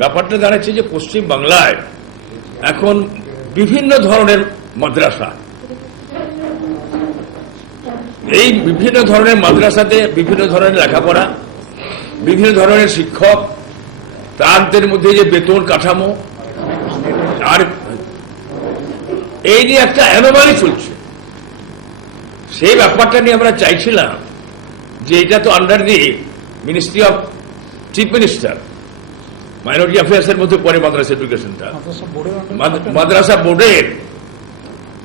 ব্যাপারটা দাঁড়াচ্ছে যে পশ্চিম বাংলায় এখন বিভিন্ন ধরনের মাদ্রাসা, এই বিভিন্ন ধরনের মাদ্রাসাতে বিভিন্ন ধরনের লেখাপড়া, বিভিন্ন ধরনের শিক্ষক, তাদের মধ্যে যে বেতন কাঠামো, আর এই নিয়ে একটা অ্যানোমালি চলছে। সেই ব্যাপারটা নিয়ে আমরা চাইছিলাম যে এটা তো under the ministry of chief minister, minority affairs এর মধ্যে পরে মাদ্রাসা এডুকেশনটা, মাদ্রাসা বোর্ডের।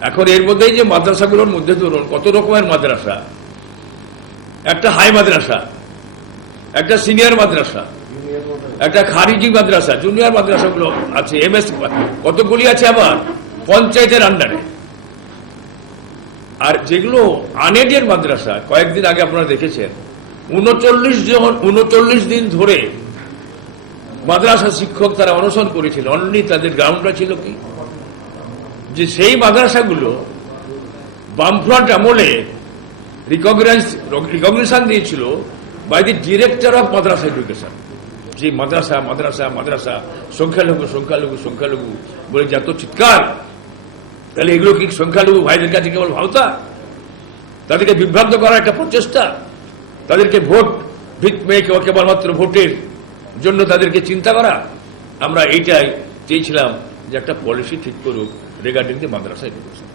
এখন এর মধ্যেই যে মাদ্রাসাগুলোর মধ্যে ধরুন কত রকমের মাদ্রাসা, একটা হাই মাদ্রাসা, একটা সিনিয়র মাদ্রাসা, একটা খারিজি মাদ্রাসা, জুনিয়র মাদ্রাসাগুলো আছে, এমএস কতগুলি আছে আবার পঞ্চায়েতের আন্ডারে। আর যেগুলো আনএডেড মাদ্রাসা, কয়েকদিন আগে আপনারা দেখেছেন 39 দিন ধরে মাদ্রাসা শিক্ষক তারা অনশন করেছিল। অনলি তাদের গ্রাউন্ডটা ছিল কি, যে সেই মাদ্রাসাগুলো বামফ্রন্ট আমলে রিকগনিশন দিয়েছিল by the director of madrasa education. যে মাদ্রাসা মাদ্রাসা মাদ্রাসা সংখ্যালঘু সংখ্যালঘু সংখ্যালঘু বলে যত চিৎকার, তাহলে এগুলো কি সংখ্যালঘু ভাইদের কাছে কেবল ভাবতা? তাদেরকে বিভ্রান্ত করার একটা প্রচেষ্টা, তাদেরকে ভোট কেবলমাত্র ভোটের জন্য তাদেরকে চিন্তা করা। আমরা এইটাই চেয়েছিলাম যে একটা পলিসি ঠিক করুক রিগার্ডিং দি মাদ্রাসা এডুকেশন।